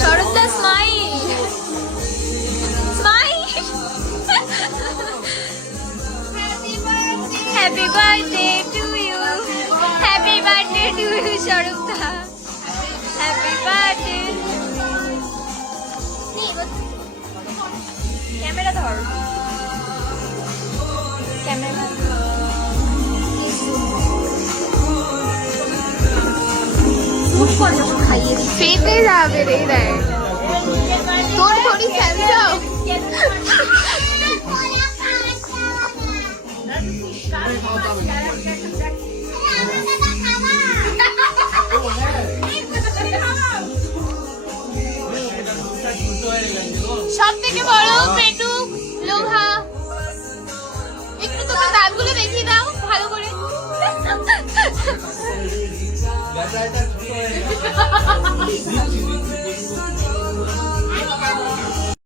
শরৎদা smile smile. Happy birthday to you, happy birthday to you শরৎদা, happy birthday. Camera ধর, camera ফেটে যাবে রে দেখ তোর থোড়ি স্যামসাং সব থেকে বড় পেটু লোহা। একটু তোমার দাঁতগুলো দেখিয়ে দাও ভালো করে।